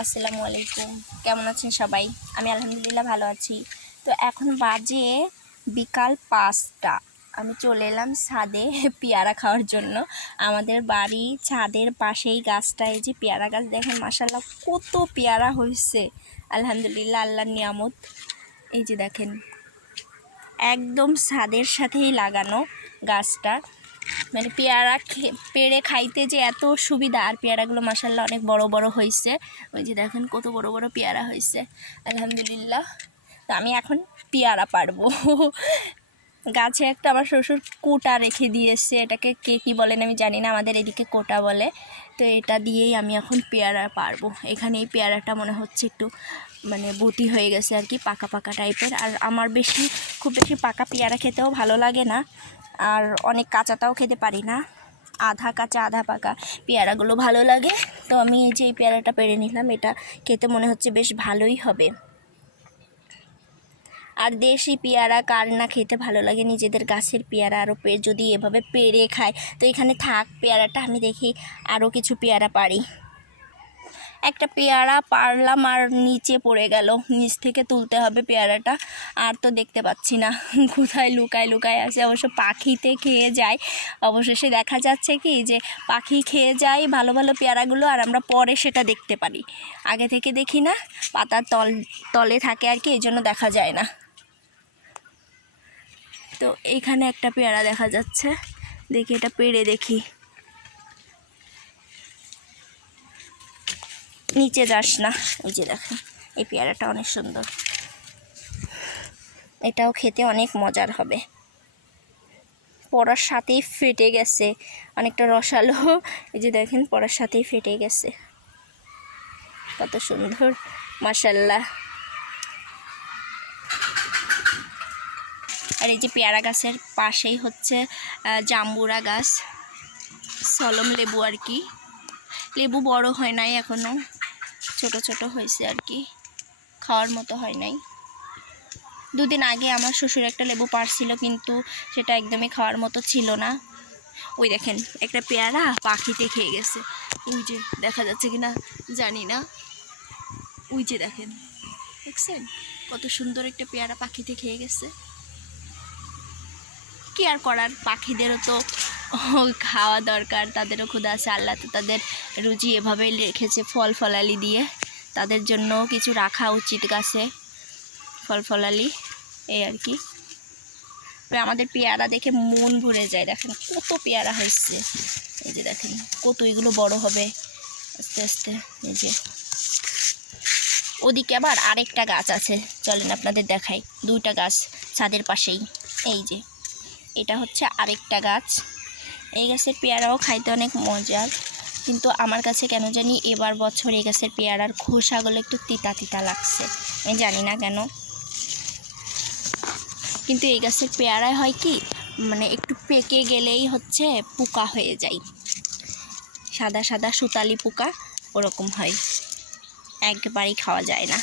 আসসালামু আলাইকুম। কেমন আছেন সবাই? আমি আলহামদুলিল্লাহ ভালো আছি। তো এখন বাজে বিকাল পাঁচটা। আমি চলে এলাম ছাদে পেয়ারা খাওয়ার জন্য। আমাদের বাড়ি ছাদের পাশেই গাছটা, এই যে পেয়ারা গাছ দেখেন মাসাল্লাহ কত পেয়ারা হয়েছে। আলহামদুলিল্লাহ, আল্লাহর নিয়ামত। এই যে দেখেন, একদম ছাদের সাথেই লাগানো গাছটা। মানে পেয়ারা পেড়ে খাইতে যে এত সুবিধা। আর পেয়ারাগুলো মাসাল্লাহ অনেক বড় বড় হয়েছে ওই যে দেখেন কত বড় বড় পেয়ারা হয়েছে আলহামদুলিল্লাহ। তো আমি এখন পেয়ারা পারব। গাছে একটা আমার শ্বশুর কোটা রেখে দিয়েছে। এটাকে কে কী বলেন আমি জানি না, আমাদের এদিকে কোটা বলে। তো এটা দিয়েই আমি এখন পেয়ারা পারব। এখানে এই পেয়ারাটা মনে হচ্ছে একটু মানে বুটি হয়ে গেছে আর কি, পাকা পাকা টাইপের আর আমার বেশি, খুব বেশি পাকা পেয়ারা খেতেও ভালো লাগে না। আর অনেক কাঁচাটাও খেতে পারি না। আধা কাঁচা, আধা পাকা। পেয়ারাগুলো ভালো লাগে। তো আমি এই যে এই পেয়ারাটা পেরে নিলাম, এটা খেতে মনে হচ্ছে বেশ ভালোই হবে। আর দেশি পেয়ারা কার না খেতে ভালো লাগে? নিজেদের গাছের পেয়ারা আরও পে যদি এভাবে পেরে খায়। তো এখানে থাক, পেয়ারাটা আমি দেখি আরও কিছু পেয়ারা পারি। একটা পেয়ারা পারলাম আর নিচে পড়ে গেল। নিচ থেকে তুলতে হবে পেয়ারাটা। আর তো দেখতে পাচ্ছি না। কোথায় লুকায় লুকায় আছে? অবশ্য পাখিতে খেয়ে যায়। অবশেষে দেখা যাচ্ছে কি যে পাখি খেয়ে যায় ভালো ভালো পেয়ারাগুলো আর আমরা পরে সেটা দেখতে পারি। আগে থেকে দেখি না, পাতার তল, তলে থাকে আর কি এই জন্য দেখা যায় না। তো এখানে একটা পেয়ারা দেখা যাচ্ছে। দেখি, এটা পেড়ে দেখি। নিচে যাস না। এই যে দেখেন এই পেয়ারাটা অনেক সুন্দর। এটাও খেতে অনেক মজার হবে। পড়ার সাথেই ফেটে গেছে। অনেকটা রসালো। এই যে দেখেন পড়ার সাথেই ফেটে গেছে। কত সুন্দর মাসাল্লাহ আর এই যে পেয়ারা গাছের পাশেই হচ্ছে জাম্বুরা গাছ। সলম লেবু আর কি। লেবু বড় হয় নাই এখনও। ছোট ছোট হয়েছে আর কি। খাওয়ার মতো হয় নাই। দুদিন আগে আমার শ্বশুর একটা লেবু পারছিল কিন্তু সেটা একদমই খাওয়ার মতো ছিল না। ওই দেখেন, একটা পেয়ারা পাখিতে খেয়ে গেছে। ওই যে দেখা যাচ্ছে কিনা, জানি না। ওই যে দেখেন, দেখছেন? কত সুন্দর একটা পেয়ারা পাখিতে খেয়ে গেছে। কি আর করার, পাখিদেরও তো খাওয়া দরকার, তাদেরও ক্ষুধা আছে। আল্লাহ তো তাদের রুজি এভাবেই রেখেছে ফল ফলালি দিয়ে। তাদের জন্য কিছু রাখা উচিত গাছে, ফল ফলালি, এই আর কি। আমাদের পেয়ারা দেখে মন ভরে যায়, দেখেন কত পেয়ারা হয়েছে। এই যে দেখেন কত এগুলো বড় হবে। আস্তে আস্তে, এই যে। ওদিকে আবার আরেকটা গাছ আছে, চলেন আপনাদের দেখাই। দুইটা গাছ ছাদের পাশেই, এই যে। এটা হচ্ছে আরেকটা গাছ। এই গাছের পেয়ারাও খাইতে অনেক মজার কিন্তু আমার কাছে কেন জানি এবার বছর এই গাছের পেয়ারার খোসাগুলো একটু তিতা তিতা লাগছে। আমি জানি না কেন। কিন্তু এই গাছের পেয়ারায় হয় কি মানে একটু পেকে গেলেই হচ্ছে পোকা হয়ে যায়। সাদা সাদা সুতালি পোকা ওরকম হয়। একবারেই খাওয়া যায় না।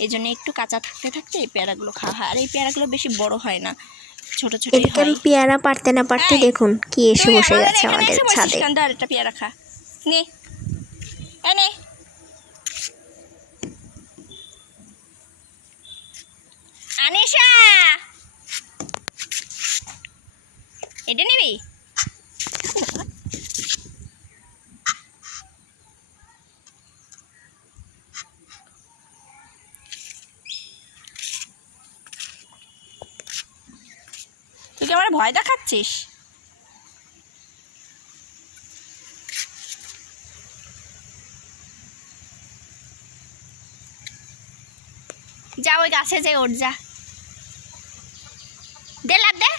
এই একটু কাঁচা থাকতে থাকতে এই পেয়ারাগুলো খাওয়া হয়। আর এই পেয়ারাগুলো বেশি বড় হয় না। ছোট ছোট এদিকে আমি পেয়ারা পারতে না পারতে দেখুন কি এসে বসে গেছে আমাদের ছাদে। একটা পেয়ারা খা। নে। এনে আনিশা! এটা নিবি? কি আমার ভয় দেখাচ্ছিস? যা ওই গাছে যে ওর যা। দে লাভ দে।